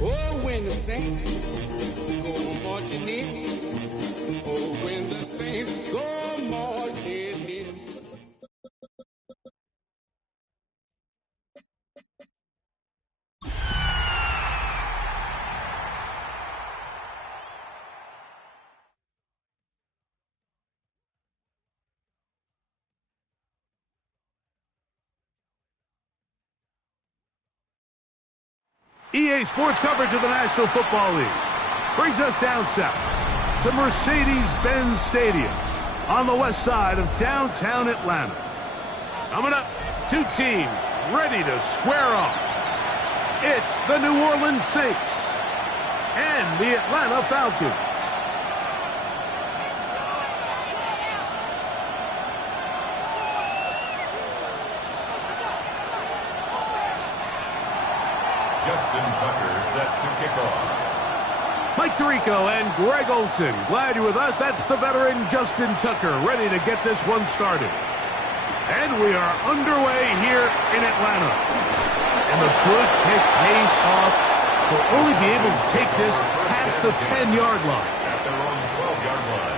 Oh, when the saints go marching in. Oh, when the saints go marching in. EA Sports coverage of the National Football League brings us down south to Mercedes-Benz Stadium on the west side of downtown Atlanta. Coming up, two teams ready to square off. It's the New Orleans Saints and the Atlanta Falcons. Justin Tucker set to kick off. Mike Tirico and Greg Olson, glad you're with us. That's the veteran Justin Tucker, ready to get this one started. And we are underway here in Atlanta. And the good kick pays off. We'll only be able to take this past the 10-yard line. At their own 12-yard line.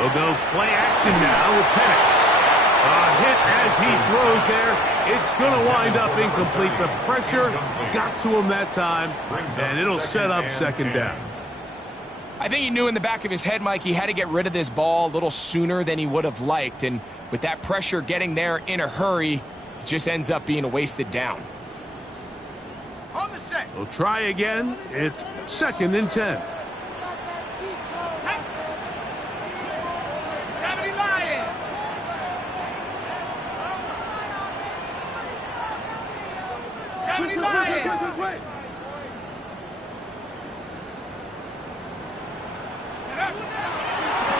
We'll go play action now with Penix. A hit as he throws there. It's going to wind up incomplete. The pressure got to him that time, and it'll set up second down. I think he knew in the back of his head, Mike, he had to get rid of this ball a little sooner than he would have liked. And with that pressure getting there in a hurry, it just ends up being a wasted down. On the set. We'll try again. It's 2nd and 10.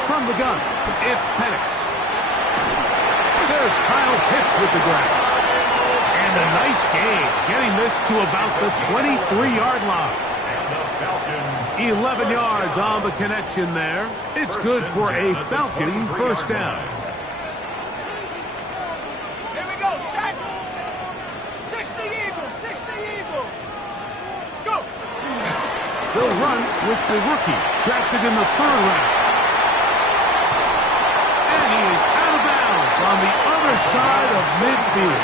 From the gun, it's Penix. There's Kyle Pitts with the grab. And a nice gain, getting this to about the 23-yard line. 11 yards on the connection there. It's good for a Falcon first down. Here we go, set. 60 Eagles, 60 Eagles. Let's go. They'll run with the rookie, drafted in the 3rd round. And he is out of bounds on the other side of midfield.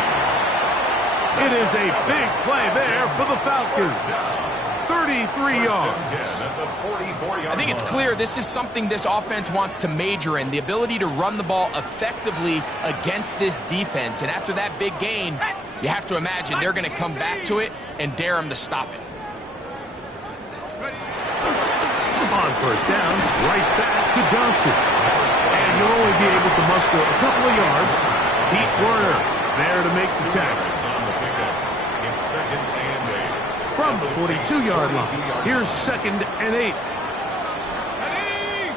It is a big play there for the Falcons. 33 yards. I think it's clear this is something this offense wants to major in, the ability to run the ball effectively against this defense. And after that big gain, you have to imagine they're going to come back to it and dare him to stop it. On first down, right back to Johnson. And you'll only be able to muster a couple of yards. Pete Werner there to make the tackle. It's 2nd and 8. From the 42-yard line, here's 2nd and 8. Ready?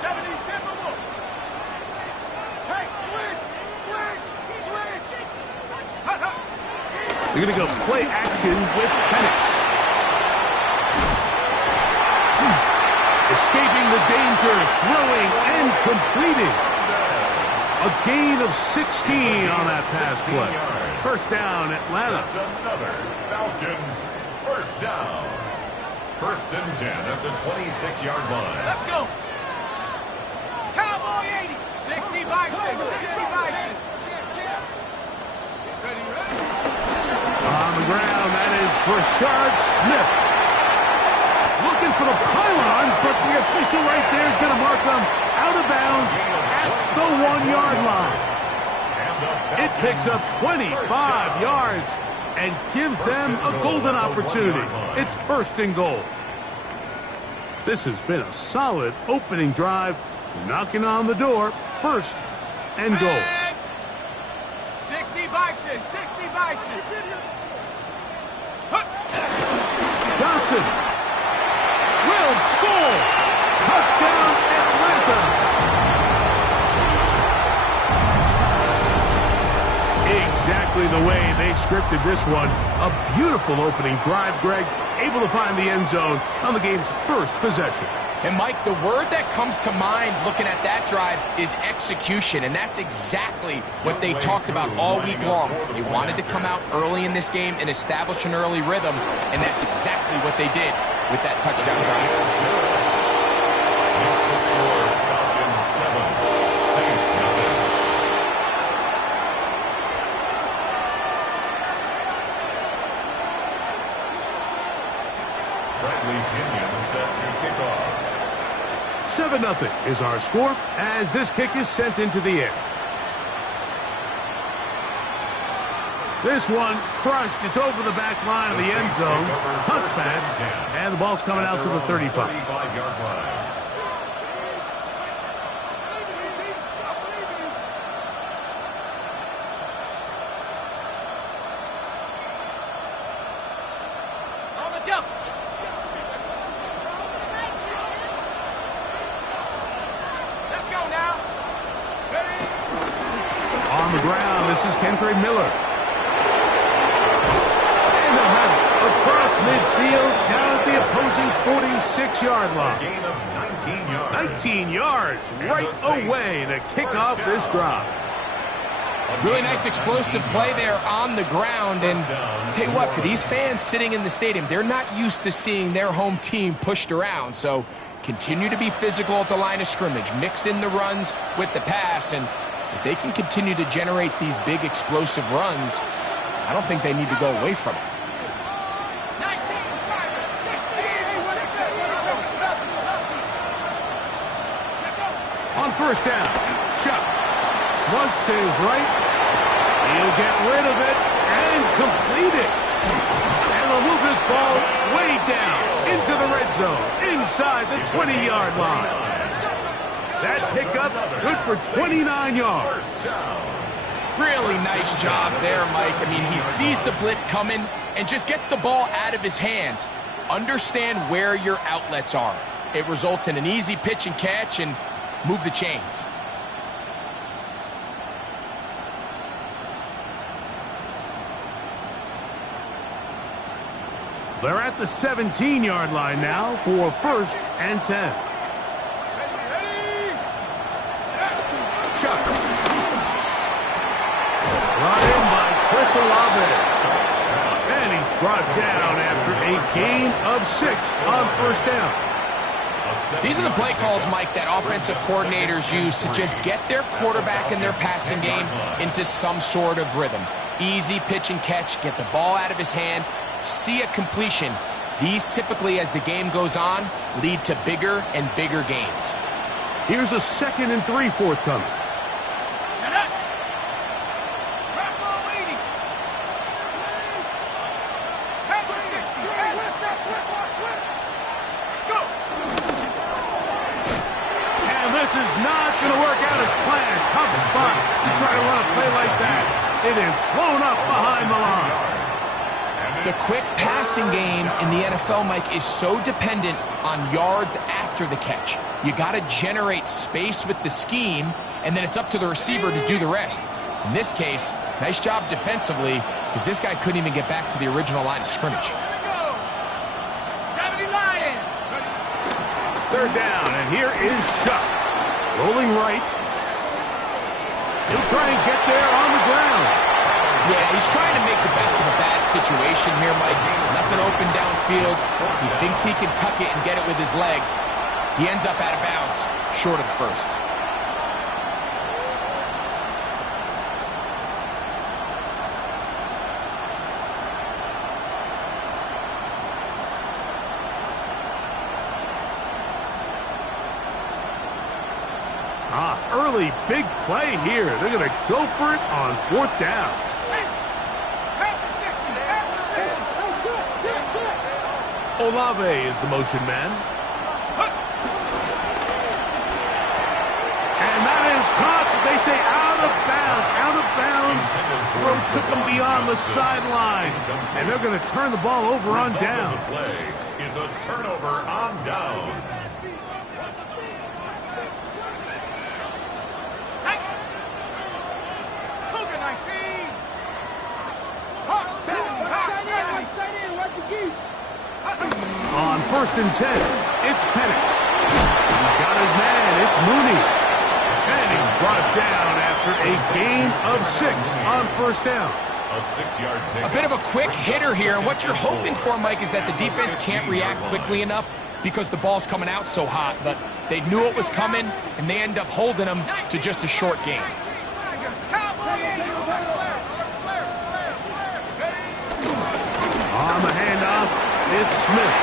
70 typical. Hey, switch. They're going to go play action with Penix. Escaping the danger, throwing and completing. A gain of 16 on that pass play. First down, Atlanta. That's another Falcons first down. 1st and 10 at the 26-yard line. Let's go. Cowboy 80. 60 Bison. 60 Bison. Ready. On the ground, that is Brashard Smith. Looking for the pylon, but the official right there is going to mark them the 1-yard line. It picks up 25 yards and gives them a golden opportunity. It's 1st and goal. This has been a solid opening drive, knocking on the door. 1st and goal. 60 Bison, 60 Bison. Johnson will score. Touchdown, Atlanta. Exactly the way they scripted this one. A beautiful opening drive, Greg. Able to find the end zone on the game's 1st possession. And, Mike, the word that comes to mind looking at that drive is execution, and that's exactly what they talked about all week long. They wanted to come out early in this game and establish an early rhythm, and that's exactly what they did with that touchdown drive. Next to score, Falcons 7, Saints 9. Set to kick off. 7-0 is our score as this kick is sent into the air. This one crushed. It's over the back line of the end zone. Touchback. And the ball's coming out to the 35. 35-yard line. On the ground, this is Kendra Miller. And they'll have it across midfield, down at the opposing 46-yard line. Gain of 19 yards. 19 yards right away to kick off this drive. Really nice explosive play there on the ground. And I'll tell you what, for these fans sitting in the stadium, they're not used to seeing their home team pushed around. So continue to be physical at the line of scrimmage. Mix in the runs with the pass. And if they can continue to generate these big explosive runs, I don't think they need to go away from it. On 1st down, Shuck. Flush to his right. He'll get rid of it and complete it. And they'll move this ball way down into the red zone, inside the 20-yard line. That pickup good for 29 yards. Really nice job there, Mike. I mean, he sees the blitz coming and just gets the ball out of his hands. Understand where your outlets are. It results in an easy pitch and catch and move the chains. They're at the 17-yard line now for 1st and 10. Chuck. Brought in by Chris Olave. And he's brought down after a gain of 6 on 1st down. These are the play calls, Mike, that offensive coordinators use to just get their quarterback and their passing game into some sort of rhythm. Easy pitch and catch, get the ball out of his hand, see a completion. These typically, as the game goes on, lead to bigger and bigger gains. Here's a 2nd and 3 forthcoming. This is not going to work out as planned. Tough spot to try to run a play like that. It is blown up behind the line. The quick passing game in the NFL, Mike, is so dependent on yards after the catch. You got to generate space with the scheme, and then it's up to the receiver to do the rest. In this case, nice job defensively, because this guy couldn't even get back to the original line of scrimmage. 70 Lions! 3rd down, and here is Shuck. Rolling right. He'll try and get there on the ground. Yeah, he's trying to make the best of a bad situation here, Mike. Nothing open downfield. He thinks he can tuck it and get it with his legs. He ends up out of bounds, short of the 1st. Early big play here. They're going to go for it on 4th down. Olave is the motion man. And that is caught. They say out of bounds. Out of bounds. Throw took him beyond the sideline. And they're going to turn the ball over on down. The play is a turnover on down. On 1st and 10, it's Penix. He's got his man. It's Mooney. And he's brought down after a gain of 6 on 1st down. A 6-yard pick. A bit of a quick hitter here, and what you're hoping for, Mike, is that the defense can't react quickly enough because the ball's coming out so hot. But they knew it was coming, and they end up holding them to just a short gain. On the handoff, it's Smith.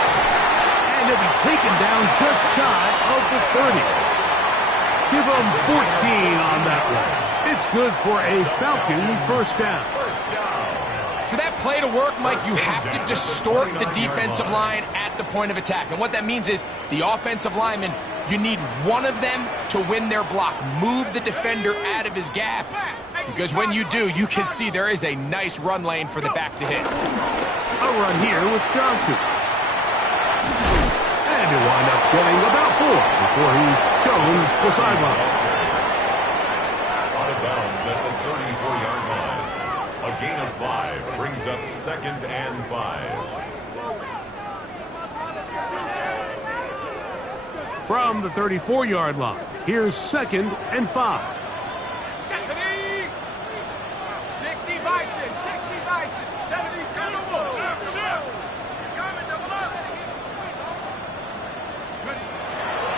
And he'll be taken down just shy of the 30. Give him 14 on that one. It's good for a Falcon 1st down. For that play to work, Mike, you have to distort the defensive line at the point of attack. And what that means is the offensive lineman, you need one of them to win their block. Move the defender out of his gap. Because when you do, you can see there is a nice run lane for the back to hit. A run here with Johnson. And he'll wind up getting about 4 before he's shown the sideline. Out of bounds at the 34-yard line. A gain of 5 brings up 2nd and 5. From the 34-yard line, here's 2nd and 5. 60 Bison, 60 Bison, 72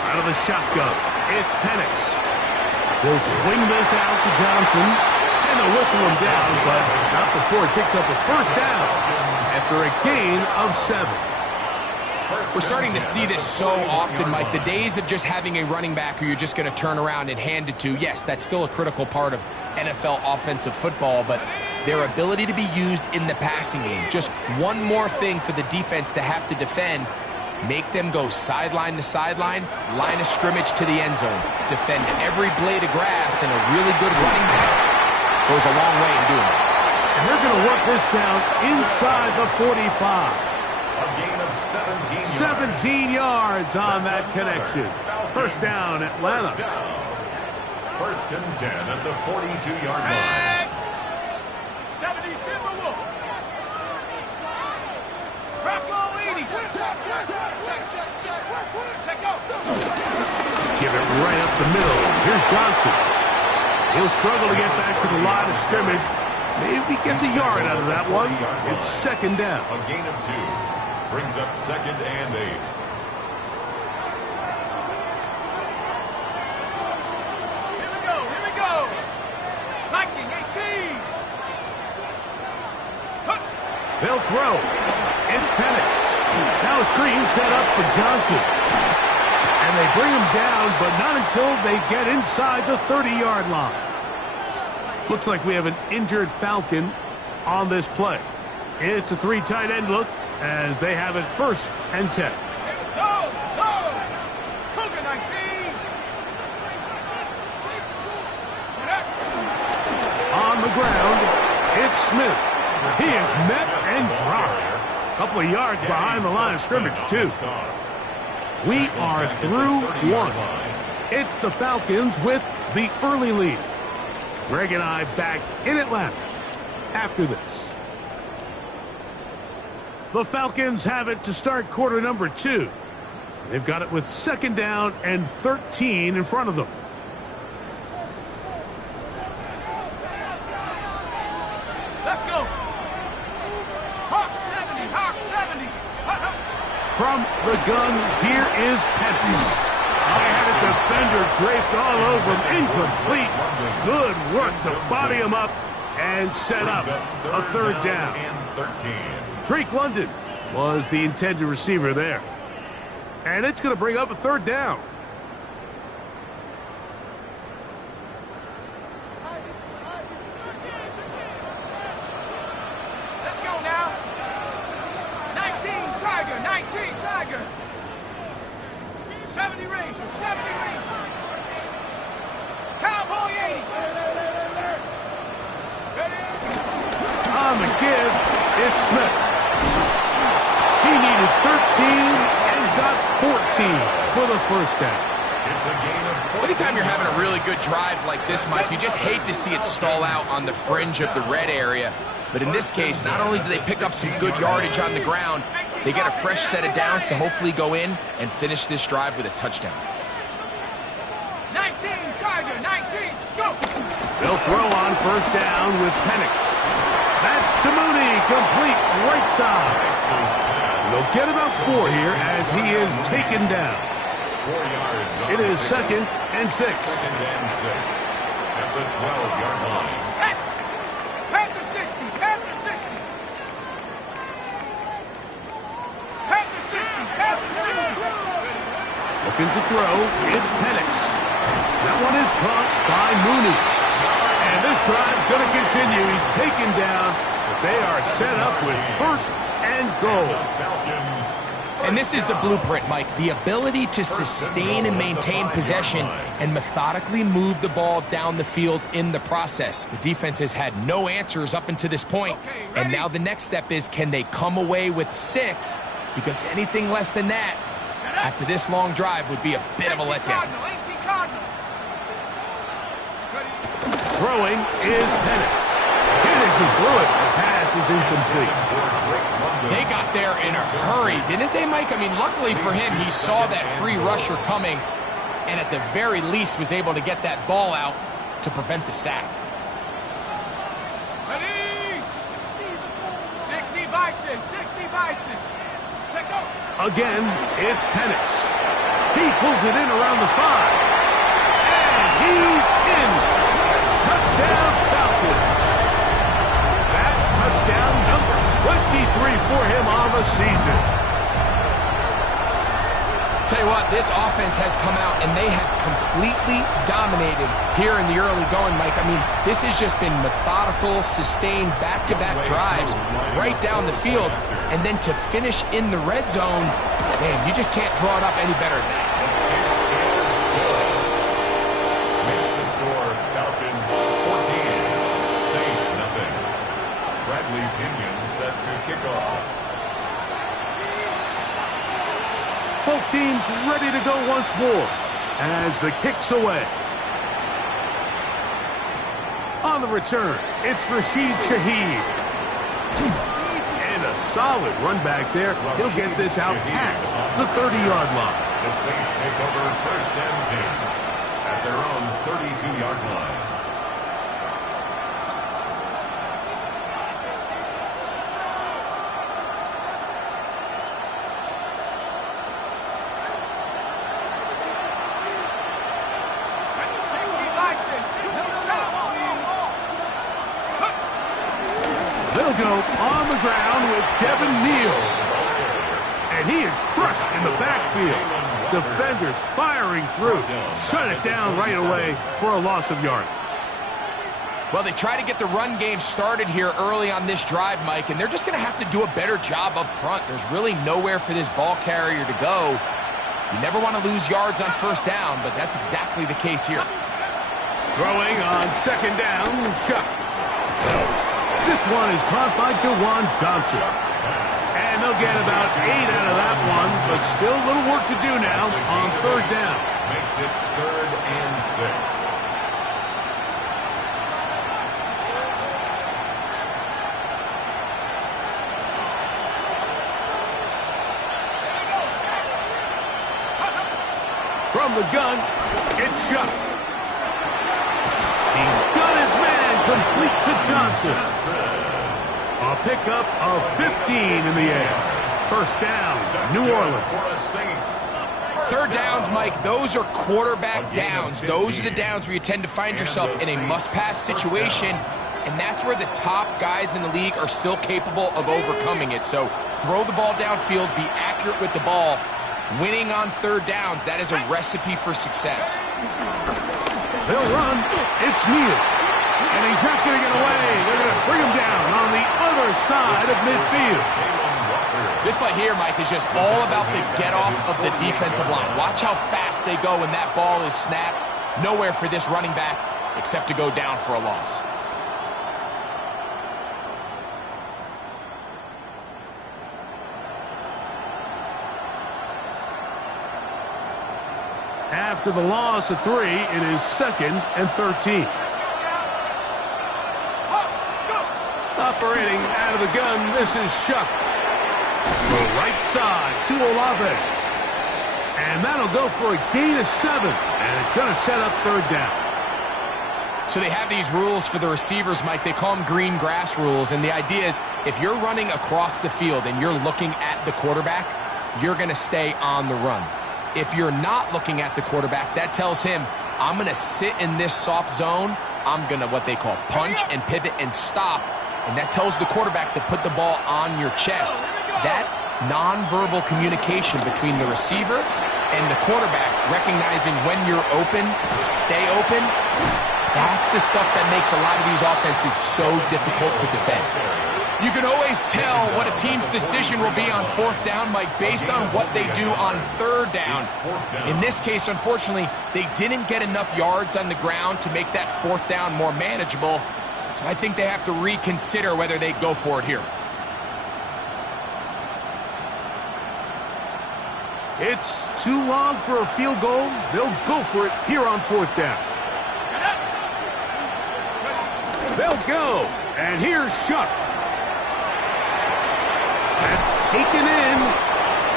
Out of the shotgun, it's Penix. They'll swing this out to Johnson, and they'll whistle him down, but not before he picks up a 1st down after a gain of 7. We're starting to see this so often, Mike. The days of just having a running back who you're just going to turn around and hand it to, yes, that's still a critical part of NFL offensive football, but their ability to be used in the passing game, just one more thing for the defense to have to defend, make them go sideline to sideline, line of scrimmage to the end zone, defend every blade of grass, and a really good running back goes a long way in doing it. And they're going to work this down inside the 45. A gain of 17 yards on that connection. 1st down, Atlanta. 1st and 10 at the 42-yard line. 72 Wolf. Rocco 80. Check out. Give it right up the middle. Here's Johnson. He'll struggle to get back to the line of scrimmage. Maybe gets a yard out of that one. It's 2nd down. A gain of 2 brings up 2nd and 8. Here we go. Viking 18. They'll throw. It's Penix. Now a screen set up for Johnson. And they bring him down, but not until they get inside the 30-yard line. Looks like we have an injured Falcon on this play. It's a 3 tight end look as they have it 1st and 10. Go! Cougar 19. On the ground, it's Smith. He is met and dropped. A couple of yards behind the line of scrimmage, too. We are through 1. It's the Falcons with the early lead. Greg and I back in Atlanta after this. The Falcons have it to start quarter number 2. They've got it with 2nd down and 13 in front of them. Let's go. Hawk 70, Hawk 70. From the gun, here is Penix. I had a defender draped all over him. Incomplete. Good work to body him up and set up a 3rd down. Drake London was the intended receiver there. And it's going to bring up a 3rd down. Smith. He needed 13 and got 14 for the first down. It's a gain of 14. Anytime you're having a really good drive like this, Mike, you just hate to see it stall out on the fringe of the red area. But in this case, not only do they pick up some good yardage on the ground, they get a fresh set of downs to hopefully go in and finish this drive with a touchdown. 19, Tiger, 19, go! They'll throw on first down with Penix. That's to Mooney, complete right side. They'll get about 4 here as he is taken down. 4 yards. It is 2nd and 6. 2nd and 6 at the 12-yard line. Pat the 60, pat the 60. Pat the 60, pat the 60. Looking to throw, it's Penix. That one is caught by Mooney. And this drive's going to continue. He's taken down, but they are set up with 1st and goal. Falcons. And this is the blueprint, Mike. The ability to sustain and maintain possession and methodically move the ball down the field in the process. The defense has had no answers up until this point, and now the next step is, can they come away with 6? Because anything less than that, after this long drive, would be a bit of a letdown. Throwing is Penix. It isn't through it. The pass is incomplete. They got there in a hurry, didn't they, Mike? I mean, luckily for him, he saw that free rusher coming and at the very least was able to get that ball out to prevent the sack. Ready? 60 Bison, 60 Bison. Check out. Again, it's Penix. He pulls it in around the 5. And he's in. Touchdown, Falcons. That touchdown number 23 for him on the season. Tell you what, this offense has come out and they have completely dominated here in the early going, Mike. I mean, this has just been methodical, sustained, back-to-back drives right down the field. And then to finish in the red zone, man, you just can't draw it up any better than that. Makes the score Falcons 14, Saints nothing. Bradley Pinion set to kick off. Both teams ready to go once more as the kick's away. On the return, it's Rashid Shaheed. And a solid run back there. He'll get this out past the 30-yard line. The Saints take over 1st and 10 at their own 32-yard line. They'll go on the ground with Devin Neal. And he is crushed in the backfield. Defenders firing through. Shut it down right away for a loss of yardage. Well, they try to get the run game started here early on this drive, Mike, and they're just going to have to do a better job up front. There's really nowhere for this ball carrier to go. You never want to lose yards on 1st down, but that's exactly the case here. Throwing on 2nd down, Shuck. This one is caught by Jawan Johnson. And they'll get about 8 out of that one, but still a little work to do now on 3rd down. Makes it 3rd and 6. From the gun, it's Shuck. He's got his man complete to Johnson. A pickup of 15 in the air. 1st down, New Orleans. 3rd downs, Mike, those are quarterback downs. Those are the downs where you tend to find yourself in a must-pass situation, and that's where the top guys in the league are still capable of overcoming it. So throw the ball downfield, be accurate with the ball. Winning on 3rd downs, that is a recipe for success. They'll run. It's Neal. And he's not going to get away. They're going to bring him down on the other side of midfield. This play here, Mike, is just all about the get-off of the defensive line. Watch how fast they go when that ball is snapped. Nowhere for this running back except to go down for a loss. After the loss of 3, it is 2nd and 13. Operating out of the gun, this is Shuck. The right side to Olave. And that'll go for a gain of 7. And it's going to set up 3rd down. So they have these rules for the receivers, Mike. They call them green grass rules. And the idea is if you're running across the field and you're looking at the quarterback, you're going to stay on the run. If you're not looking at the quarterback, that tells him, I'm going to sit in this soft zone. I'm going to what they call punch and pivot and stop. And that tells the quarterback to put the ball on your chest. That nonverbal communication between the receiver and the quarterback, recognizing when you're open, stay open, that's the stuff that makes a lot of these offenses so difficult to defend. You can always tell what a team's decision will be on 4th down, Mike, based on what they do on 3rd down. In this case, unfortunately, they didn't get enough yards on the ground to make that 4th down more manageable. So I think they have to reconsider whether they go for it here. It's too long for a field goal. They'll go for it here on 4th down. They'll go. And here's Shuck. That's taken in.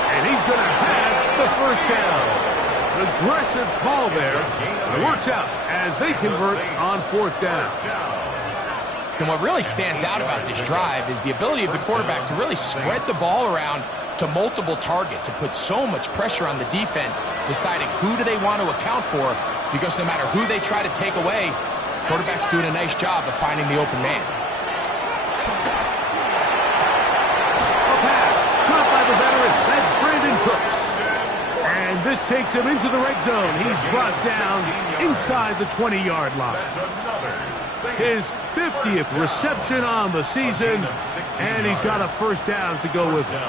And he's going to have the 1st down. Aggressive call there. It works out as they convert on 4th down. And what really stands out about this drive is the ability of the quarterback to really spread the ball around to multiple targets and put so much pressure on the defense, deciding who do they want to account for, because no matter who they try to take away, the quarterback's doing a nice job of finding the open man. A pass, caught by the veteran. That's Brandon Cooks. And this takes him into the red zone. He's brought down inside the 20-yard line. His 50th reception on the season, and he's got a 1st down to go with it.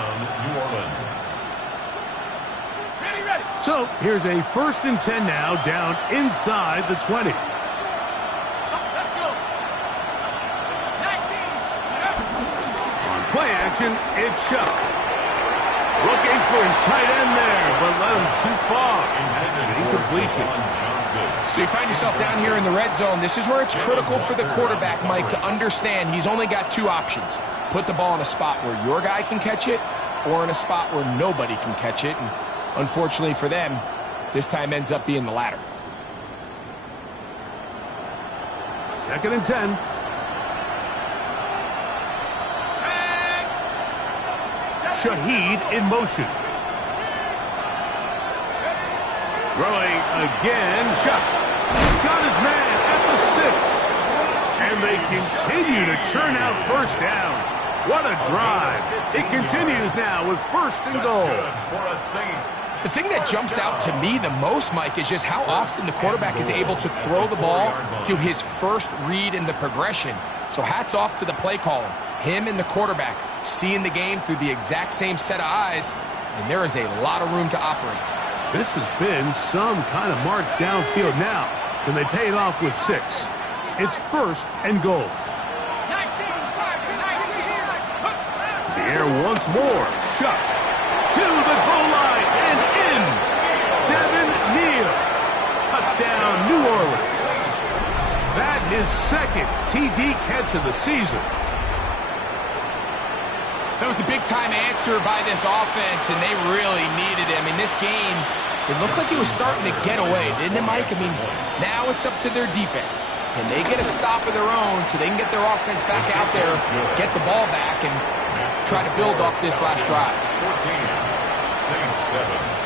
So here's a 1st and 10 now, down inside the 20. On play action, it's Shuck. Looking for his tight end there, but let him too far. That's an incompletion. So you find yourself down here in the red zone. This is where it's critical for the quarterback, Mike, to understand he's only got 2 options. Put the ball in a spot where your guy can catch it, or in a spot where nobody can catch it. And unfortunately for them, this time ends up being the latter. 2nd and 10. Shaheed in motion. Throwing again, Shuck. Got his man at the 6. And they continue to churn out 1st downs. What a drive. It continues now with 1st and goal. The thing that jumps out to me the most, Mike, is just how often the quarterback is able to throw the ball to his first read in the progression. So hats off to the play caller. Him and the quarterback seeing the game through the exact same set of eyes, and there is a lot of room to operate. This has been some kind of march downfield now, and they pay it off with 6. It's 1st and goal. The air once more. Shuck to the goal line and in. Devin Neal. Touchdown, New Orleans. That his 2nd TD catch of the season. That was a big-time answer by this offense, and they really needed it. I mean, this game, it looked like it was starting to get away, didn't it, Mike? I mean, now it's up to their defense. Can they get a stop of their own so they can get their offense back out there, get the ball back, and try to build off this last drive? 14, 7.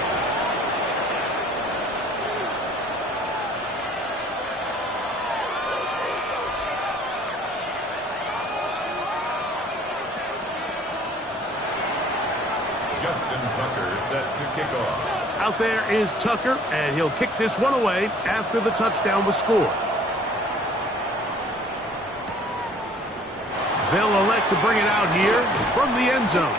Set to kick off. Out there is Tucker, and he'll kick this one away after the touchdown was scored. They'll elect to bring it out here from the end zone.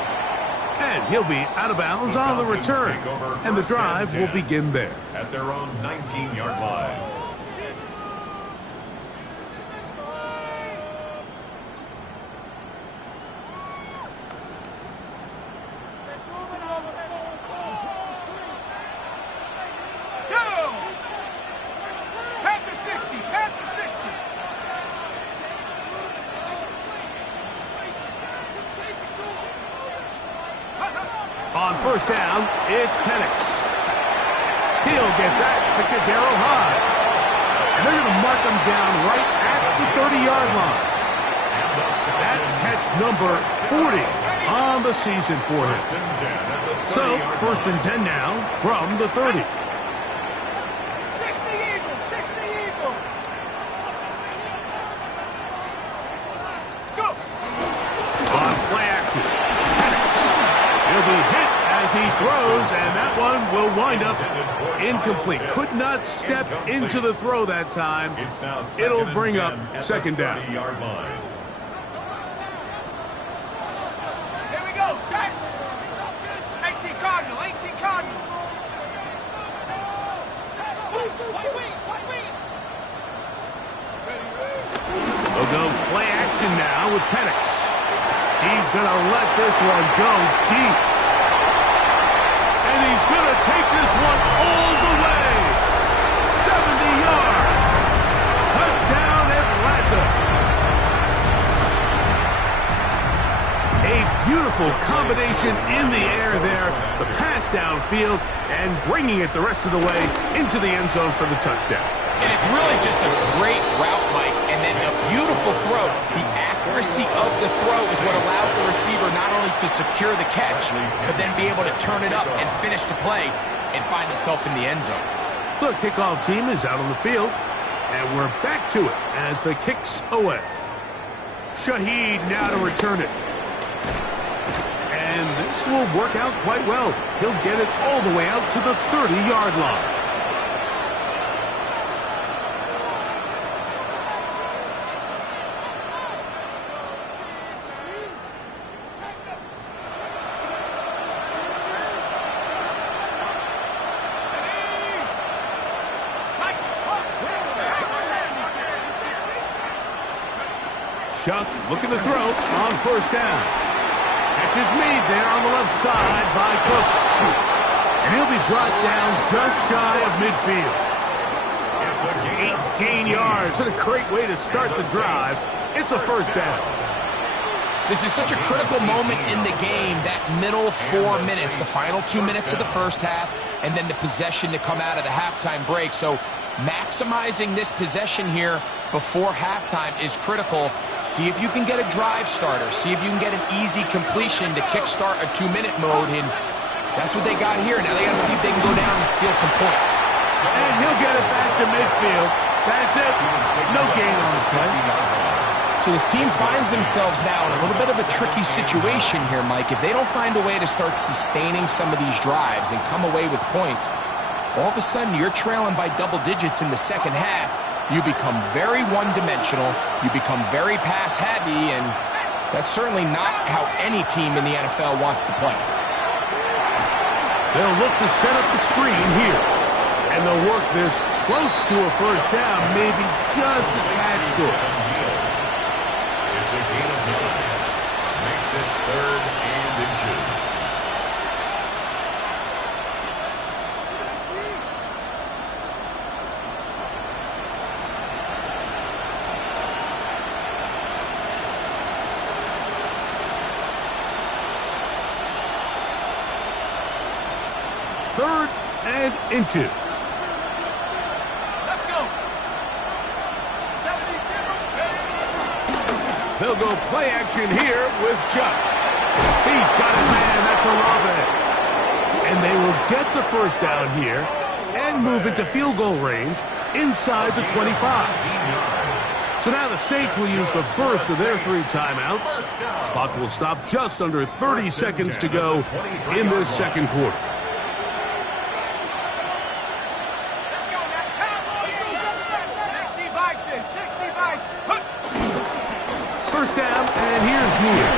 And he'll be out of bounds on the return. And the drive will begin there. At their own 19-yard line. first down, it's Penix. He'll get that to Kadero High. And they're going to mark him down right at the 30-yard line. That catch number 40 on the season for him. So, first and 10 now from the 30. 60 Eagles, 60 Eagles. Let's go. On play action. Penix. He'll be hit as he throws, and that one will wind up incomplete. Could not step into the throw that time. It'll bring up second down. Here we go, set. 18 Cardinal, 18 Cardinal. They'll go play action now with Penix. He's going to let this one go deep. And he's going to take this one all the way. 70 yards. Touchdown, Atlanta. A beautiful combination in the air there. The pass downfield and bringing it the rest of the way into the end zone for the touchdown. And it's really just a great route, Mike, and then a beautiful throw. The accuracy of the throw is what allowed the receiver not only to secure the catch, but then be able to turn it up and finish the play and find himself in the end zone. The kickoff team is out on the field, and we're back to it as the kick's away. Shaheed now to return it. And this will work out quite well. He'll get it all the way out to the 30-yard line. Chuck looking to throw on first down. Catch is made there on the left side by Cooks. And he'll be brought down just shy of midfield. 18 yards. What a great way to start the drive. It's a first down. This is such a critical moment in the game, that middle 4 minutes, the final 2 minutes of the first half, and then the possession to come out of the halftime break. So maximizing this possession here before halftime is critical. See if you can get a drive starter. See if you can get an easy completion to kickstart a 2-minute mode, and that's what they got here. Now they got to see if they can go down and steal some points. And he'll get it back to midfield. That's it. No gain on the play. So this team finds themselves now in a little bit of a tricky situation here, Mike. If they don't find a way to start sustaining some of these drives and come away with points, all of a sudden you're trailing by double digits in the second half. You become very one-dimensional. You become very pass-heavy, and that's certainly not how any team in the NFL wants to play. They'll look to set up the screen here. And they'll work this close to a first down, maybe just a tad short. It's a gain of 9. Makes it 3rd and inches. Third and inches. Let's go. 72. They'll go play action here with Chuck. He's got his man. That's Olave. And they will get the first down here and move into field goal range inside the 25. So now the Saints will use the first of their 3 timeouts. Clock will stop just under 30 seconds to go in this second quarter. Let's go now. 60 Bison, 60 Bison. First down, and here's Neal.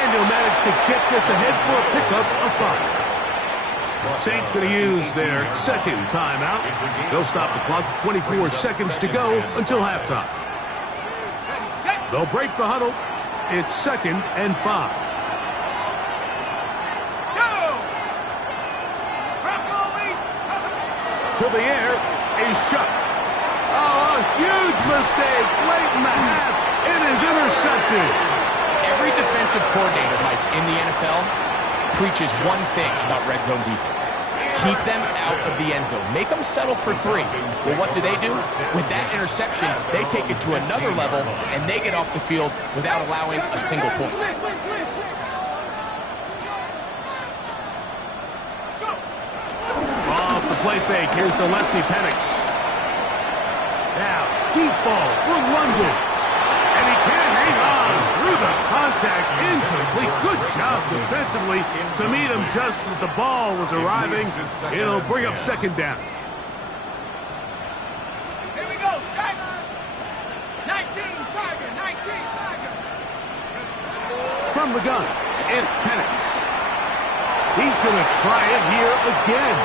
And he'll manage to get this ahead for a pickup of 5. Saints going to use their second timeout. They'll stop the clock at 24 seconds to go until halftime. They'll break the huddle. It's 2nd and 5. To the air is Chuck. Oh, a huge mistake late in the half. It is intercepted. Every defensive coordinator, Mike, in the NFL preaches one thing about red zone defense. Keep them out of the end zone. Make them settle for 3. Well, what do? With that interception, they take it to another level, and they get off the field without allowing a single point. Off the play fake. Here's the lefty, Penix. Now, deep ball for London. And he can't hang on through the contact. Incomplete. Good job defensively to meet him just as the ball was arriving. It'll bring up second down. Here we go, Tiger. 19, Tiger, 19, Tiger. From the gun, it's Penix. He's going to try it here again.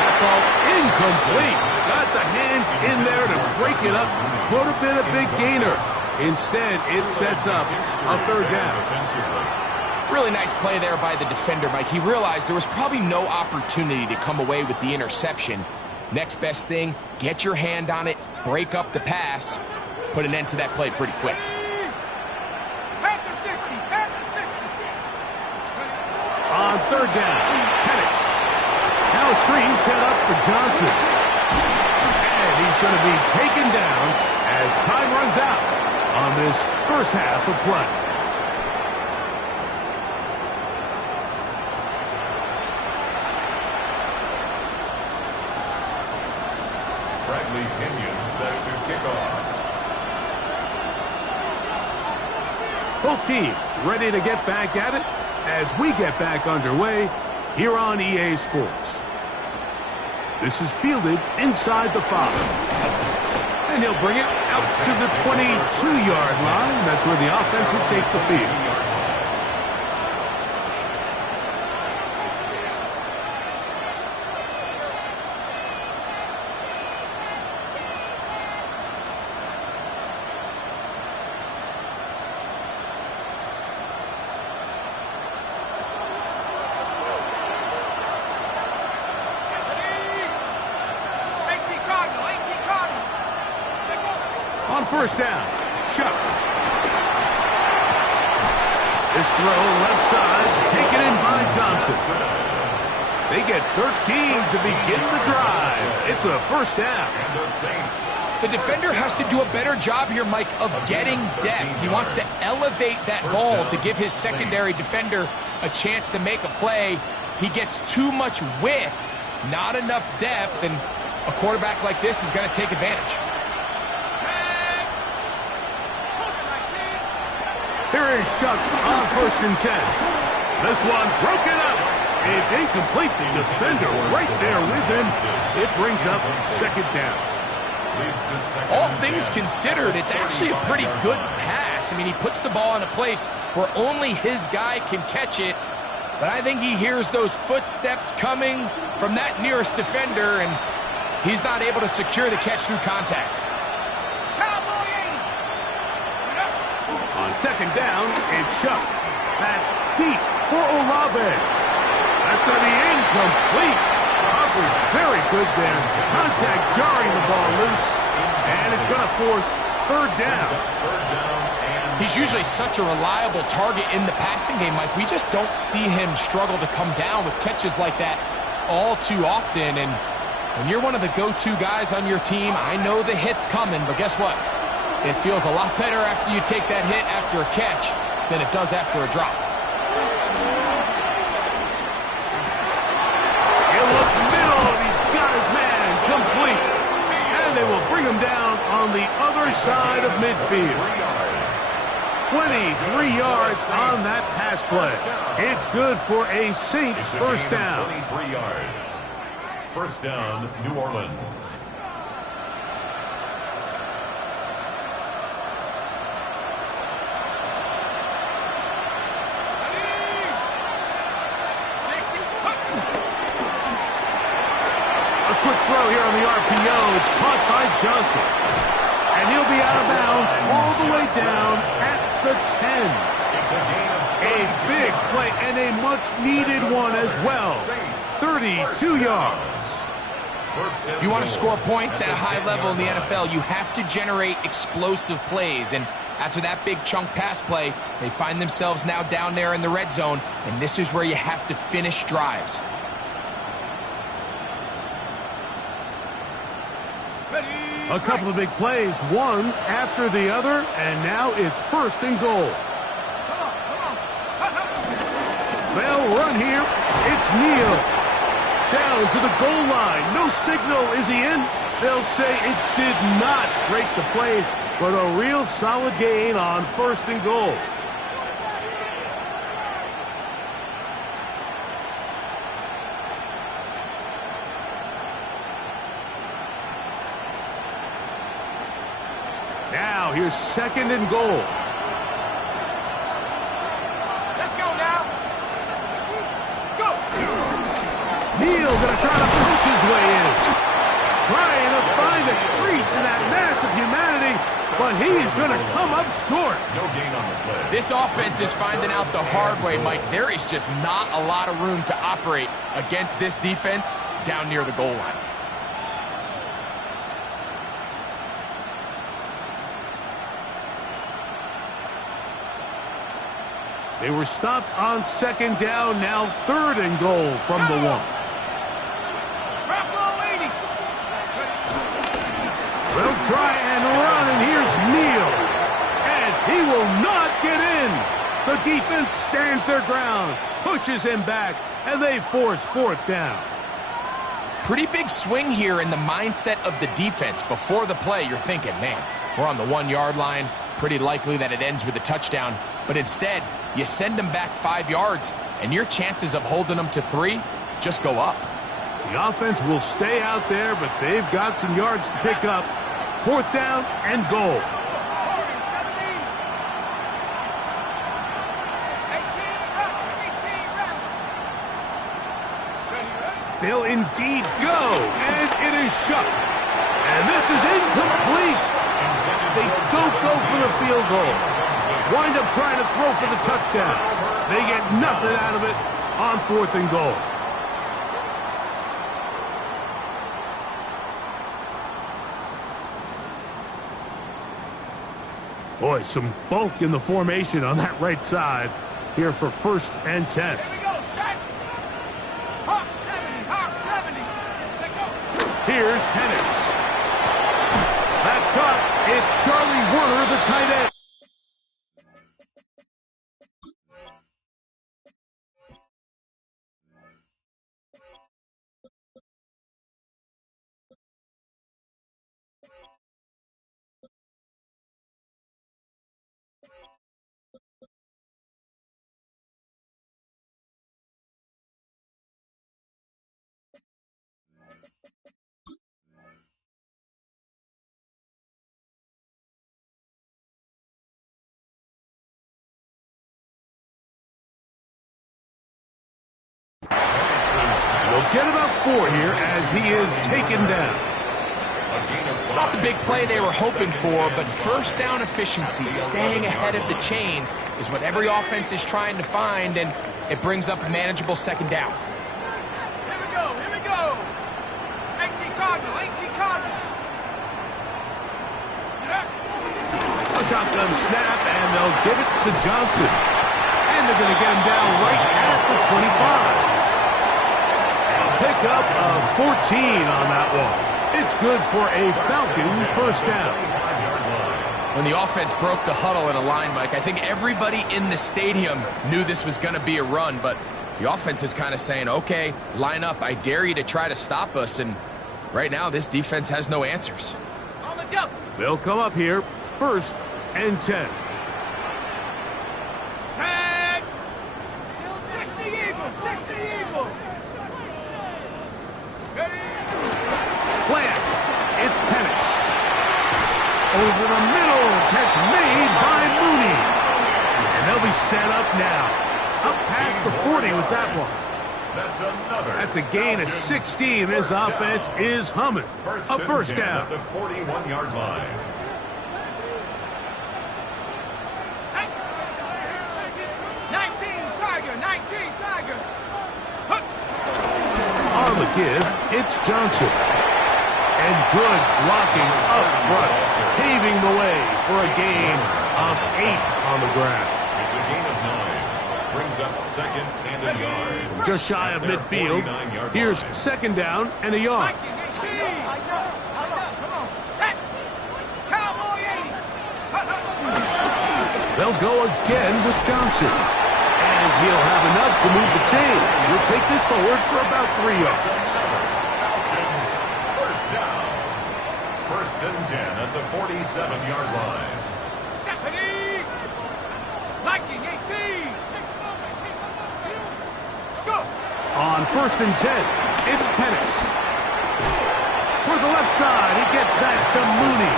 That ball incomplete. Got the hands in there to break it up. Could have been a big gainer. Instead, it sets up a third down. Really nice play there by the defender, Mike. He realized there was probably no opportunity to come away with the interception. Next best thing, get your hand on it, break up the pass, put an end to that play pretty quick. At the 60, at the 60. On third down, Penix. Now a screen set up for Johnson. And he's going to be taken down as time runs out on this first half of play. Bradley Pinion set to kick off. Both teams ready to get back at it as we get back underway here on EA Sports. This is fielded inside the 5. And he'll bring it out to the 22-yard line. That's where the offense will take the field. On first down, Shuck. This throw left side, taken in by Johnson. They get 13 to begin the drive. It's a first down. The defender has to do a better job here, Mike, of getting depth. He wants to elevate that ball to give his secondary defender a chance to make a play. He gets too much width, not enough depth, and a quarterback like this is going to take advantage. Here is Shuck on first and 10. This one broken up. It's incomplete. The defender right there with him. It brings up second down. All things considered, it's actually a pretty good pass. I mean, he puts the ball in a place where only his guy can catch it. But I think he hears those footsteps coming from that nearest defender, and he's not able to secure the catch through contact. On second down, it's Shuck. Back deep for Olave. That's going to be incomplete. Covered very good there. Contact jarring the ball loose. And it's going to force third down. He's usually such a reliable target in the passing game, Mike. We just don't see him struggle to come down with catches like that all too often. And when you're one of the go-to guys on your team, I know the hit's coming, but guess what? It feels a lot better after you take that hit after a catch than it does after a drop. He'll look middle, and he's got his man complete. And they will bring him down on the other side of midfield. 23 yards on that pass play. It's good for a Saints first down. 23 yards. First down, New Orleans. Quick throw here on the RPO. It's caught by Johnson. And he'll be out of bounds all the way down at the 10. A big play and a much-needed one as well. 32 yards. If you want to score points at a high level in the NFL, you have to generate explosive plays. And After that big chunk pass play, they find themselves now down there in the red zone, and this is where you have to finish drives. A couple of big plays, one after the other, and now it's 1st and goal. They'll run here. It's Neal. Down to the goal line. No signal. Is he in? They'll say it did not break the play, but a real solid gain on 1st and goal. Now here's 2nd and goal. Let's go now. Go. Neal gonna try to punch his way in. Trying to find a crease in that mass of humanity, but he's gonna come up short. No gain on the play. This offense is finding out the hard way, Mike. There is just not a lot of room to operate against this defense down near the goal line. They were stopped on 2nd down, now 3rd and goal from the 1. They'll try and run, and here's Neal. And he will not get in. The defense stands their ground, pushes him back, and they force 4th down. Pretty big swing here in the mindset of the defense. Before the play, you're thinking, man, we're on the 1-yard line. Pretty likely that it ends with a touchdown. But instead, you send them back 5 yards, and your chances of holding them to 3 just go up. The offense will stay out there, but they've got some yards to pick up. 4th down and goal. They'll indeed go, and it is shut. And this is incomplete. They don't go for the field goal. Wind up trying to throw for the touchdown. They get nothing out of it on 4th and goal. Boy, some bulk in the formation on that right side here for 1st and 10. Here we go, set. Hawk 70, Hawk 70. Let's go. Here's Penix. That's caught. It's Charlie Warner, the tight end. We'll get about 4 here as he is taken down. It's not the big play they were hoping for, but 1st down efficiency, staying ahead of the chains, is what every offense is trying to find, and it brings up a manageable 2nd down. Here we go, here we go. 18 Cardinal, 18 Cardinal. A shotgun snap, and they'll give it to Johnson. And they're going to get him down right at the 25. Pick up of 14 on that one. It's good for a Falcon 1st down. When the offense broke the huddle in a line, Mike, I think everybody in the stadium knew this was going to be a run, but the offense is kind of saying, okay, line up. I dare you to try to stop us, and right now this defense has no answers. On the jump. They'll come up here 1st and 10. Set. 60 Eagles, 60 Eagles. Plant. It's Penix. Over the middle. Catch made by Mooney. And they'll be set up now. Up past the 40 with that one. That's a gain of 16. This offense is humming. A 1st down. At the 41-yard line. On the give, it's Johnson. And good blocking up front, paving the way for a gain of 8 on the ground. It's a gain of 9. Brings up second and a yard. Just shy of midfield. Here's second down and a yard. They'll go again with Johnson. And he'll have enough to move the chains. He'll take this forward for about 3 yards. Falcons, first down. First and 10 at the 47-yard line. Viking 18. Go. On first and 10, it's Penix. For the left side, he gets that to Mooney.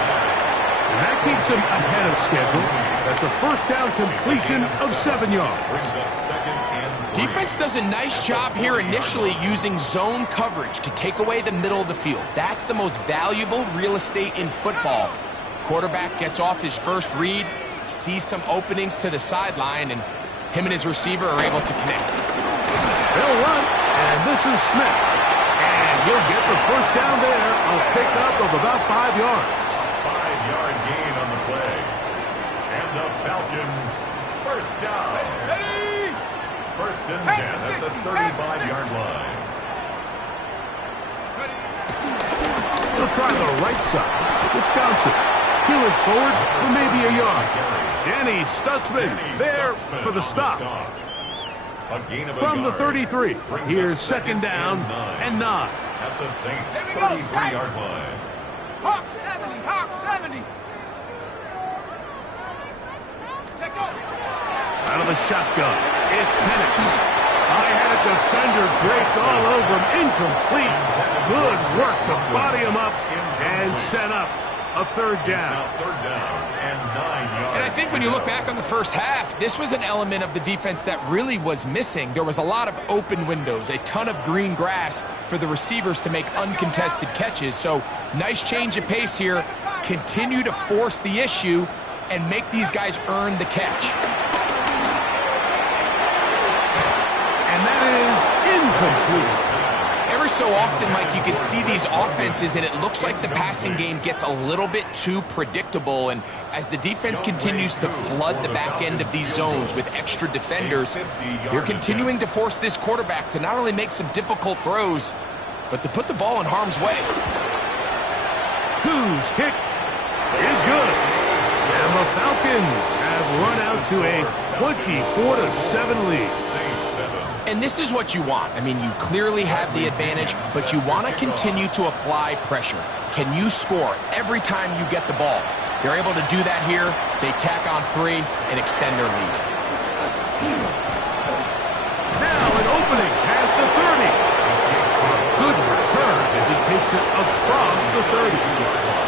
And that keeps him ahead of schedule. That's a first down completion of 7 yards. Brings up second and 3. Defense does a nice job here initially using zone coverage to take away the middle of the field. That's the most valuable real estate in football. Quarterback gets off his first read, sees some openings to the sideline, and him and his receiver are able to connect. They'll run, and this is Smith. And he'll get the first down there, a pickup of about 5 yards. 5-yard gain on the play. And the Falcons, first down. First and 10 at the 35-yard line. He'll try the right side with Johnson. He'll look forward for maybe a yard. Danny Stutzman there for the stop. A gain of a From the yard. 33, here's second down and 9. At the Saints' 33-yard line. Hawk 70. Hawk 70. Take over. Out of the shotgun, it's Penix. I had a defender draped all over him. Incomplete. Good work to body him up and set up a third down. Now third down and 9 yards. And I think when you look back on the first half, this was an element of the defense that really was missing. There was a lot of open windows, a ton of green grass for the receivers to make uncontested catches. So nice change of pace here. Continue to force the issue and make these guys earn the catch. And that is incomplete. Every so often, Mike, you can see these offenses, and it looks like the passing game gets a little bit too predictable. And as the defense continues to flood the back end of these zones with extra defenders, they're continuing to force this quarterback to not only make some difficult throws, but to put the ball in harm's way. Whose kick is good. And the Falcons have run out to a 24-7 lead. And this is what you want. I mean, you clearly have the advantage, but you want to continue to apply pressure. Can you score every time you get the ball? They're able to do that here. They tack on 3 and extend their lead. Now an opening past the 30. Good return as he takes it across the 30.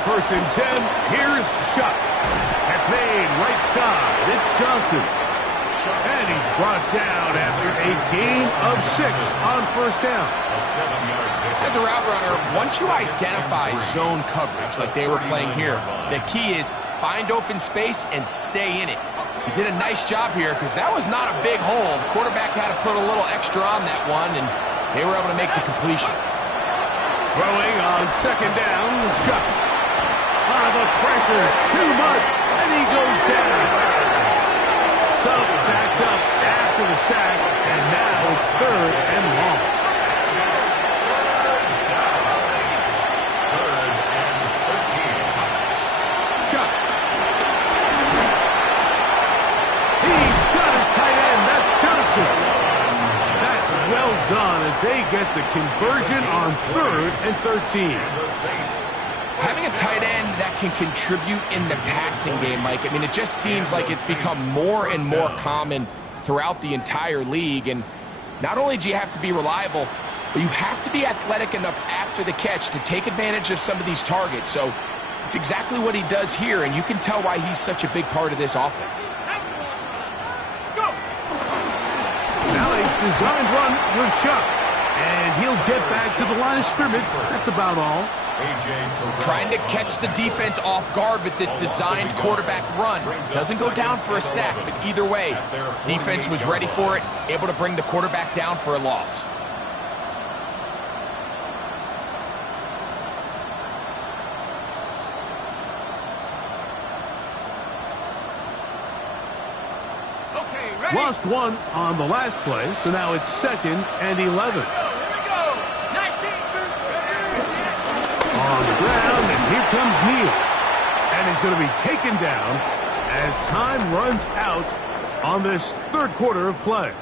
First and 10, here's Shuck. That's made right side. It's Johnson. And he's brought down after a gain of 6 on first down. As a route runner, once you identify zone coverage like they were playing here, the key is find open space and stay in it. He did a nice job here because that was not a big hole. The quarterback had to put a little extra on that one, and they were able to make the completion. Throwing on second down, Shuck. The pressure, too much, and he goes down. So backed up after the sack, and now it's third and long. Third and 13. Chuck. He's got his tight end, that's Johnson. That's well done as they get the conversion on third and 13. The Saints. Having a tight end that can contribute in the passing game, Mike, I mean, it just seems like it's become more and more common throughout the entire league. And not only do you have to be reliable, but you have to be athletic enough after the catch to take advantage of some of these targets. So it's exactly what he does here, and you can tell why he's such a big part of this offense. Now they designed run was shot. And he'll get back to the line of scrimmage. That's about all. Trying to catch the defense off guard with this designed quarterback run. Doesn't go down for a sack, but either way, defense was ready for it, able to bring the quarterback down for a loss. Lost one on the last play, so now it's 2nd and 11. Here we go. 19. On the ground, and here comes Neal. And he's going to be taken down as time runs out on this third quarter of play.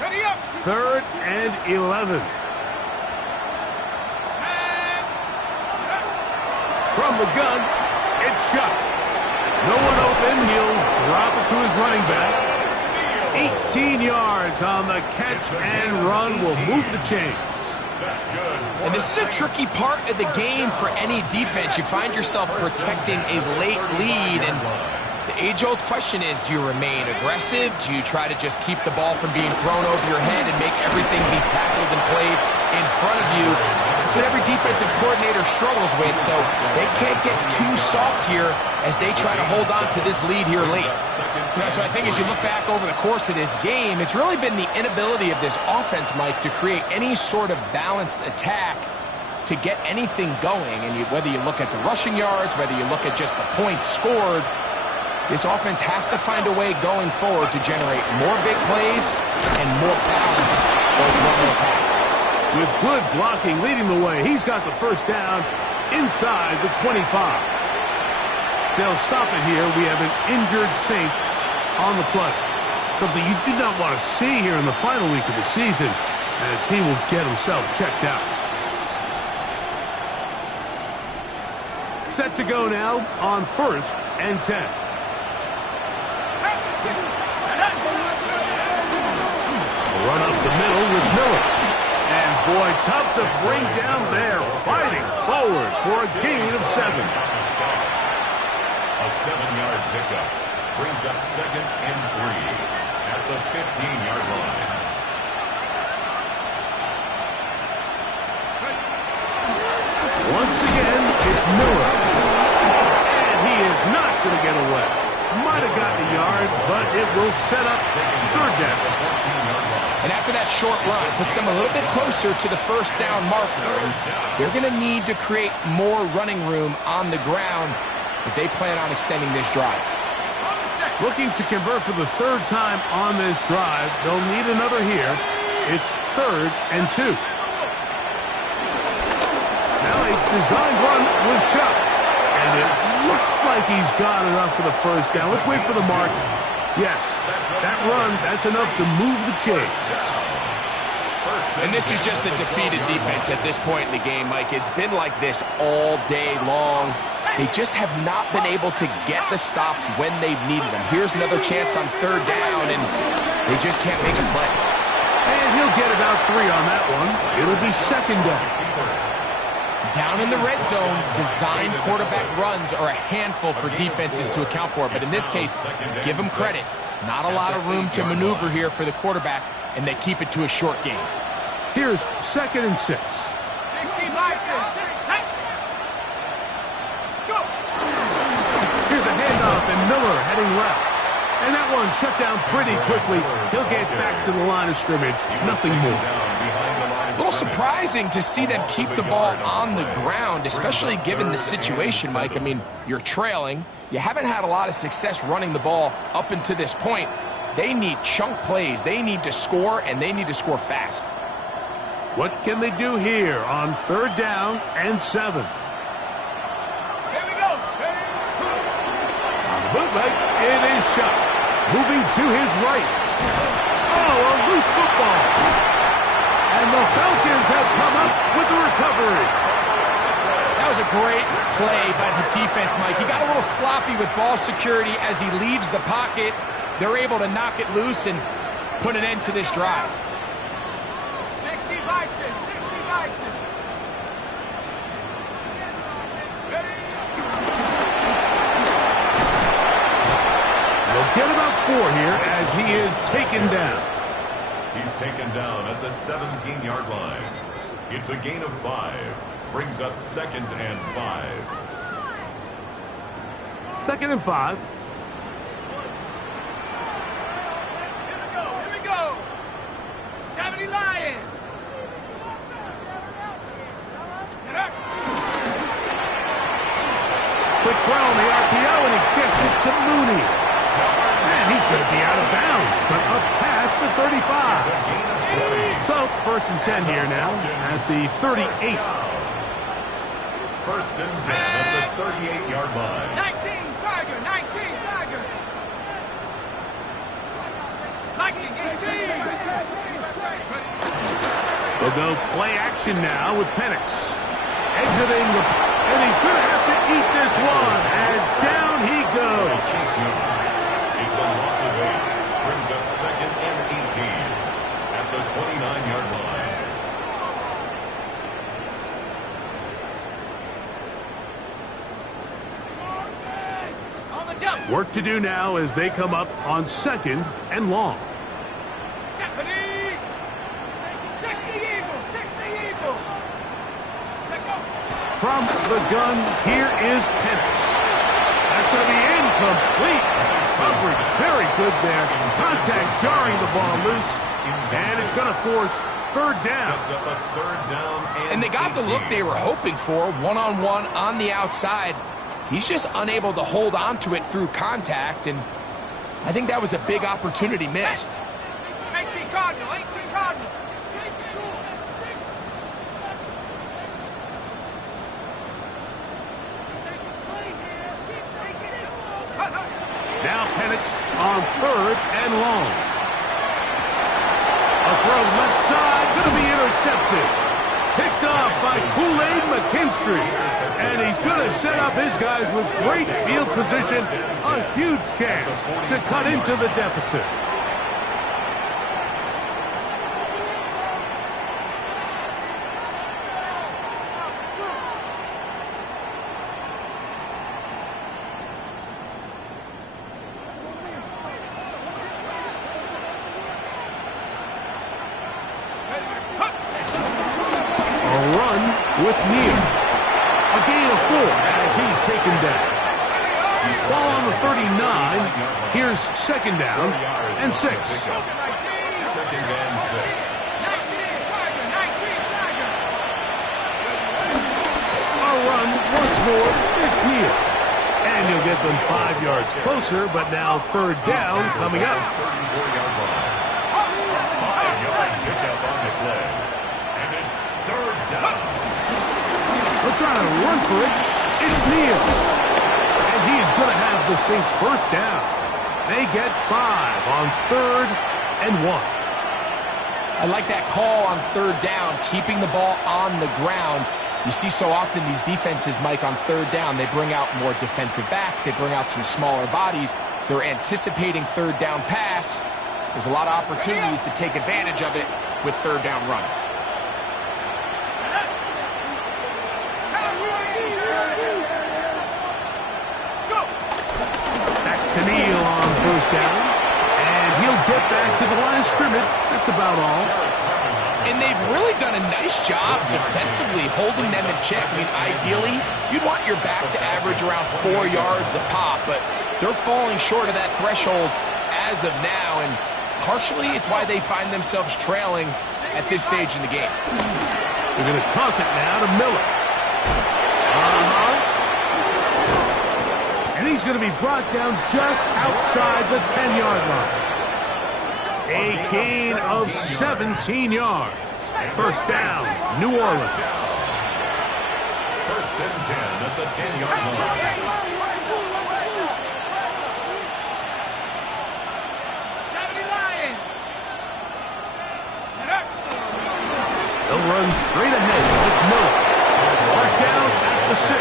Ready up. 3rd and 11. From the gun, it's shot. No one open. He'll drop it to his running back. 18 yards on the catch and run will move the chains. And this is a tricky part of the game for any defense. You find yourself protecting a late lead, and the age-old question is, do you remain aggressive? Do you try to just keep the ball from being thrown over your head and make everything be tackled and played in front of you? That's what every defensive coordinator struggles with, so they can't get too soft here as they try to hold on to this lead here late. So I think as you look back over the course of this game, it's really been the inability of this offense, Mike, to create any sort of balanced attack to get anything going. And whether you look at the rushing yards, whether you look at just the points scored, this offense has to find a way going forward to generate more big plays and more balance both run and pass. With good blocking leading the way, he's got the first down inside the 25. They'll stop it here. We have an injured Saint on the play. Something you do not want to see here in the final week of the season, as he will get himself checked out. Set to go now on 1st and 10. Run up the middle with Miller. And boy, tough to bring down there. Fighting forward for a gain of 7. A 7-yard pickup brings up 2nd and 3 at the 15-yard line. Once again, it's Miller. And he is not going to get away. Might have gotten a yard, but it will set up 3rd down. And after that short run, it puts them a little bit closer to the first down marker. And they're going to need to create more running room on the ground if they plan on extending this drive. Looking to convert for the 3rd time on this drive. They'll need another here. It's 3rd and 2. Now a designed run with shot. And it looks like he's got enough for the first down. Let's wait for the mark. Yes, that run, that's enough to move the chains. And this is just a defeated defense at this point in the game, Mike. It's been like this all day long. They just have not been able to get the stops when they've needed them. Here's another chance on 3rd down, and they just can't make a play. And he'll get about 3 on that one. It'll be 2nd down. Down in the red zone, designed quarterback runs are a handful for defenses to account for. But in this case, give them credit. Not a lot of room to maneuver here for the quarterback, and they keep it to a short game. Here's 2nd and 6. 60 boxes. Go. Here's a handoff, and Miller heading left. And that one shut down pretty quickly. He'll get back to the line of scrimmage. Nothing more. A little surprising to see them keep the ball on the ground, especially given the situation, Mike. I mean, you're trailing. You haven't had a lot of success running the ball up until this point. They need chunk plays. They need to score, and they need to score fast. What can they do here on 3rd down and 7? Here we go. On the bootleg, it is shot. Moving to his right. Oh, a loose football. And the Falcons have come up with the recovery. That was a great play by the defense, Mike. He got a little sloppy with ball security as he leaves the pocket. They're able to knock it loose and put an end to this drive. 60 Bison, 60 Bison. They'll get about 4 here as he is taken down. He's taken down at the 17-yard line. It's a gain of 5. Brings up 2nd and 5. 2nd and 5. Here we go. 70 Lions. Quick throw on the RPO, and he gets it to Mooney. And he's going to be out of bounds, but up past the 35. So, 1st and 10 here now at the 38. 1st and 10 at the 38-yard line. 19 Tiger, 19 Tiger. Lightning, 18. They'll go play action now with Penix. Exiting the... And he's going to have to eat this one as down he goes. It's a loss of 8. Brings up 2nd and 18 at the 29-yard line. Work to do now as they come up on 2nd and long. 60 Eagles, 60 Eagles. From the gun, here is Penix. That's going to be incomplete. Coverage very good there. Contact jarring the ball loose. And it's going to force 3rd down. Sets up a 3rd down And they got the look they were hoping for, one-on-one on the outside. He's just unable to hold on to it through contact, and I think that was a big opportunity missed. 18 Cardinal, 18 Cardinal. Now Penix on 3rd and long. A throw left side, going to be intercepted. Picked off by Kool-Aid McKinstry. And he's going to set up his guys with great field position. A huge chance to cut into the deficit. With Neal. A gain of 4 as he's taken down. Ball on the 39. Here's 2nd down and 6. 2nd and 6. 19 Tiger, 19 Tiger. A run once more. It's Neal. And he'll get them 5 yards closer, but now 3rd down coming up. 34-yard line. 5-yard pickup on the play. And it's 3rd down. They're trying to run for it. It's Neal. And he is going to have the Saints 1st down. They get 5 on 3rd and 1. I like that call on 3rd down, keeping the ball on the ground. You see so often these defenses, Mike, on 3rd down, they bring out more defensive backs. They bring out some smaller bodies. They're anticipating 3rd down pass. There's a lot of opportunities to take advantage of it with 3rd down run. To Neal on 1st down, and he'll get back to the line of scrimmage. That's about all. And they've really done a nice job defensively holding them in check. I mean, ideally, you'd want your back to average around 4 yards a pop, but they're falling short of that threshold as of now, and partially it's why they find themselves trailing at this stage in the game. They're going to toss it now to Miller. And he's going to be brought down just outside the 10-yard line. A gain of 17 yards. 1st down, New Orleans. 1st and 10 at the 10-yard line. They'll run straight ahead with Miller. Marked down at the 6. A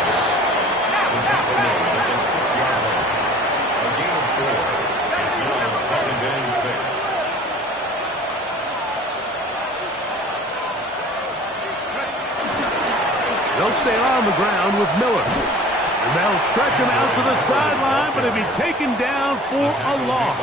gain of 4. It's now 2nd and 6. They'll stay on the ground with Miller. And they'll stretch him out to the sideline, but he'll be taken down for a loss.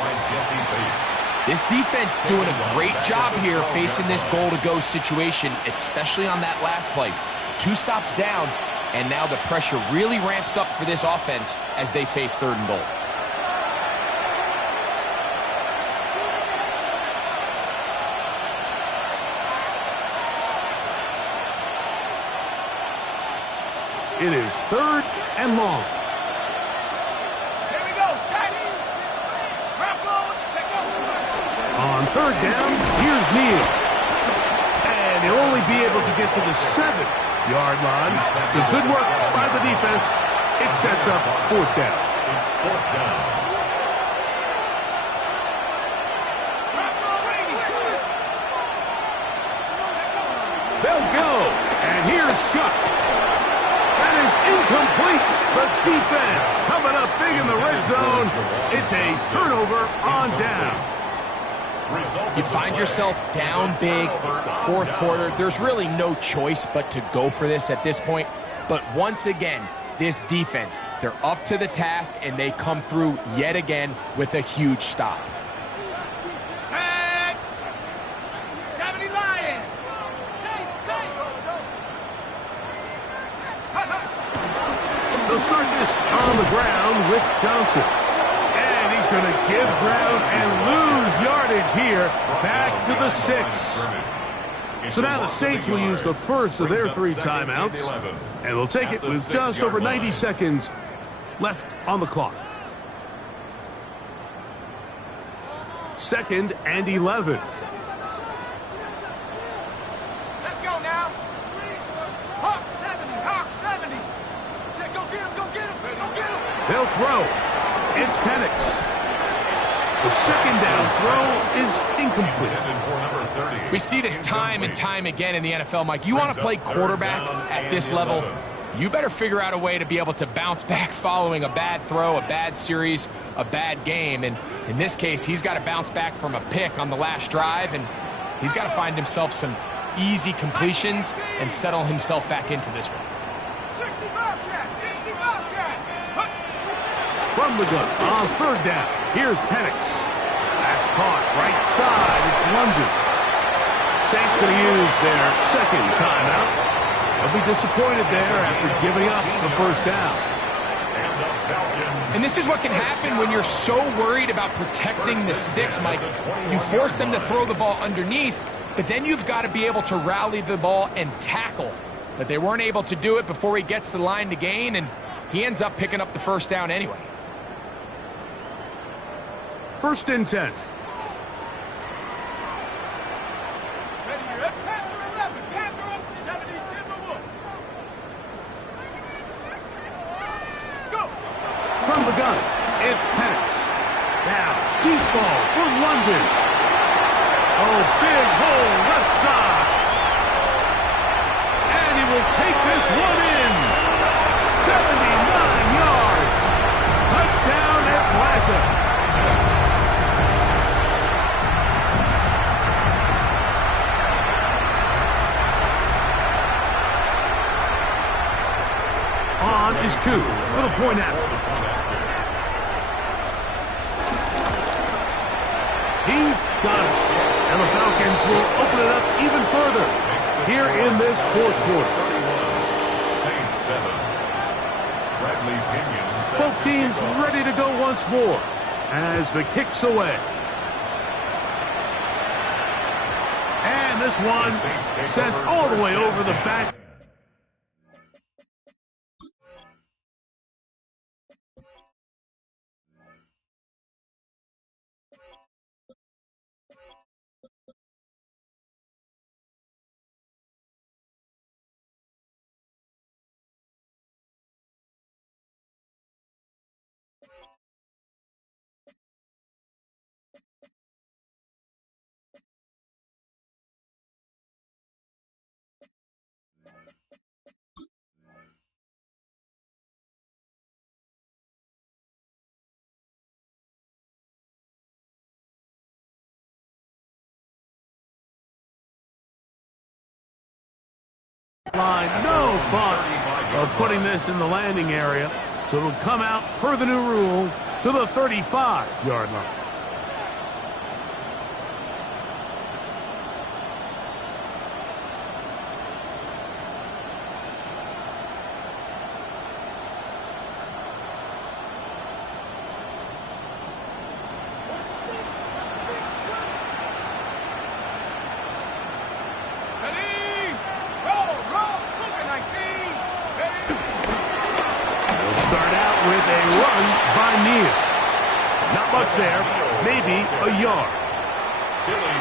This defense doing a great job here facing this goal-to-go situation, especially on that last play. 2 stops down, and now the pressure really ramps up for this offense as they face 3rd and goal. It is 3rd and long. Here we go, Shaggy. On 3rd down, here's Neal. And he'll only be able to get to the 7-yard line. So good work by the defense. It sets up 4th down. It's 4th down. They'll go. And here's Shuck. That is incomplete. The defense coming up big in the red zone. It's a turnover on down. You find yourself down big. It's the 4th quarter. There's really no choice but to go for this at this point. But once again, this defense, they're up to the task, and they come through yet again with a huge stop. Set. 70 Lions. They'll start this on the ground with Johnson. And he's going to give ground and lose yardage here back to the 6. So now the Saints will use the first of their 3 timeouts. And they'll take it with just over 90 seconds left on the clock. 2nd and 11. Let's go now. Hawk 70, Hawk 70. Check, go get him, go get him, go get him. They'll throw. It's Penix. The 2nd down throw is incomplete. We see this time and time again in the NFL, Mike. You want to play quarterback at this level, you better figure out a way to be able to bounce back following a bad throw, a bad series, a bad game. And in this case, he's got to bounce back from a pick on the last drive, and he's got to find himself some easy completions and settle himself back into this one. 65 cat. From the gun on 3rd down. Here's Penix. That's caught right side. It's London. Saints going to use their 2nd timeout. They'll be disappointed there after giving up the 1st down. And this is what can happen when you're so worried about protecting the sticks, Mike. You force them to throw the ball underneath, but then you've got to be able to rally the ball and tackle. But they weren't able to do it before he gets the line to gain, and he ends up picking up the 1st down anyway. 1st and 10. From the gun, it's Penix. Now, deep ball for London. Oh, big hole left side. And he will take this one in. 79 yards. Touchdown, Atlanta. On is Koo for the point after. He's got it. And the Falcons will open it up even further here in this 4th quarter. Saints 7. Bradley Pinion. Both teams ready to go once more as the kick's away. And this one sent all the way over the back. line. No thought of putting this in the landing area. So it'll come out, per the new rule, to the 35-yard line. Not much there, maybe a yard.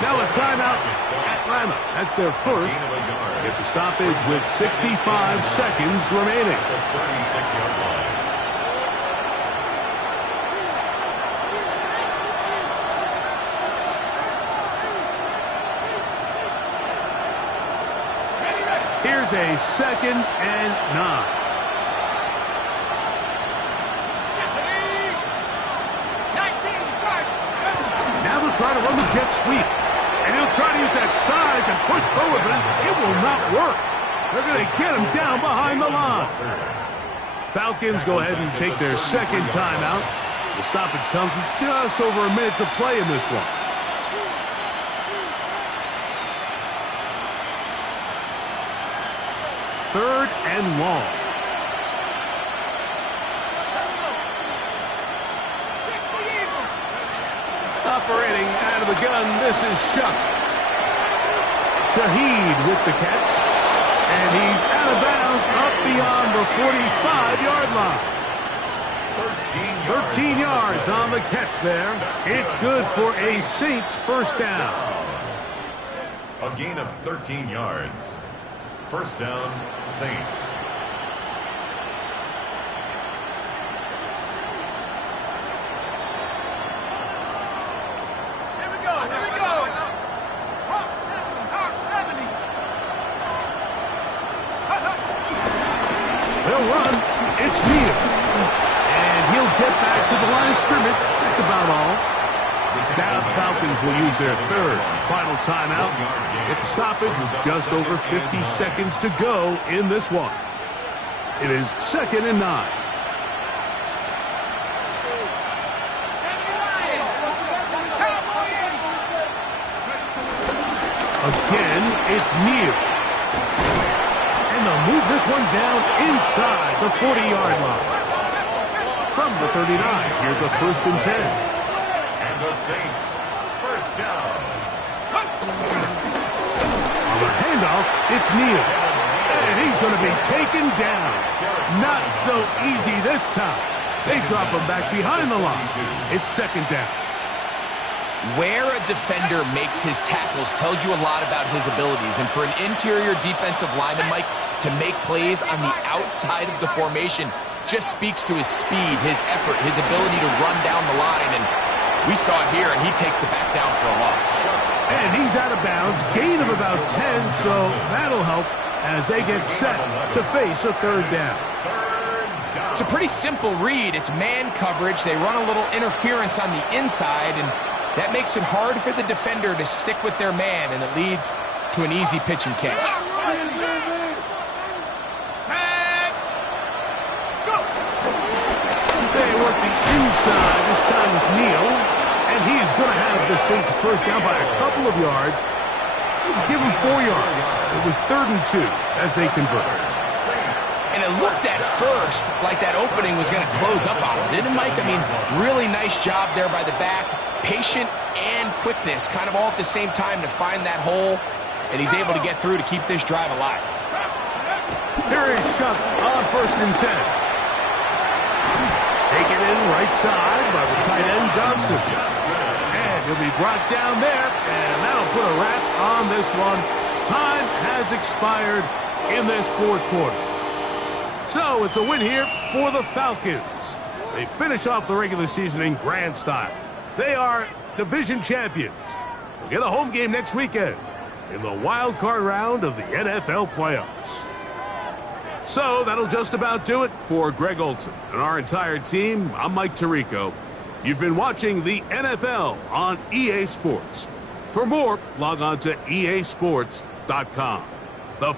Now a timeout, Atlanta. That's their first. Get the stoppage with 65 seconds remaining. 36-yard line. Here's a 2nd and 9. Now they'll try to run the jet sweep. And he'll try to use that size and push forward, but it will not work. They're going to get him down behind the line. Falcons go ahead and take their 2nd timeout. The stoppage comes with just over a minute to play in this one. Third and long. Operating out of the gun, this is Shuck. Shaheed with the catch. And he's out of bounds up beyond the 45-yard line. 13 yards on the catch there. It's good for a Saints first down. A gain of 13 yards. First down, Saints. They'll run. It's Neal. And he'll get back to the line of scrimmage. That's about all. Now the Falcons will use their 3rd and final timeout. If the stoppage was just over 50 seconds to go in this one. It is 2nd and 9. Again, it's Neal. And they'll move this one down inside the 40-yard line. From the 39, here's a 1st and 10. And the Saints, first down. On the handoff, it's Neal. And he's going to be taken down. Not so easy this time. They drop him back behind the line. It's 2nd down. Where a defender makes his tackles tells you a lot about his abilities. And for an interior defensive lineman, Mike, to make plays on the outside of the formation just speaks to his speed, his effort, his ability to run down the line. And we saw it here, and he takes the back down for a loss. And he's out of bounds, gain of about 10, so that'll help as they get set to face a 3rd down. It's a pretty simple read. It's man coverage. They run a little interference on the inside, and that makes it hard for the defender to stick with their man, and it leads to an easy pitch and catch. They work the inside this time with Neal, and he's going to have the Saints first down by a couple of yards. Give him 4 yards. It was 3rd and 2 as they convert. And it looked at first like that opening was going to close up on him, didn't it, Mike? I mean, really nice job there by the back. Patient and quickness, kind of all at the same time to find that hole, and he's able to get through to keep this drive alive. Here is Shuck on 1st and 10. Taken in right side by the tight end Johnson. And he'll be brought down there, and that'll put a wrap on this one. Time has expired in this 4th quarter. So it's a win here for the Falcons. They finish off the regular season in grand style. They are division champions. They'll get a home game next weekend in the wild card round of the NFL playoffs. So that'll just about do it for Greg Olson and our entire team. I'm Mike Tirico. You've been watching the NFL on EA Sports. For more, log on to easports.com. The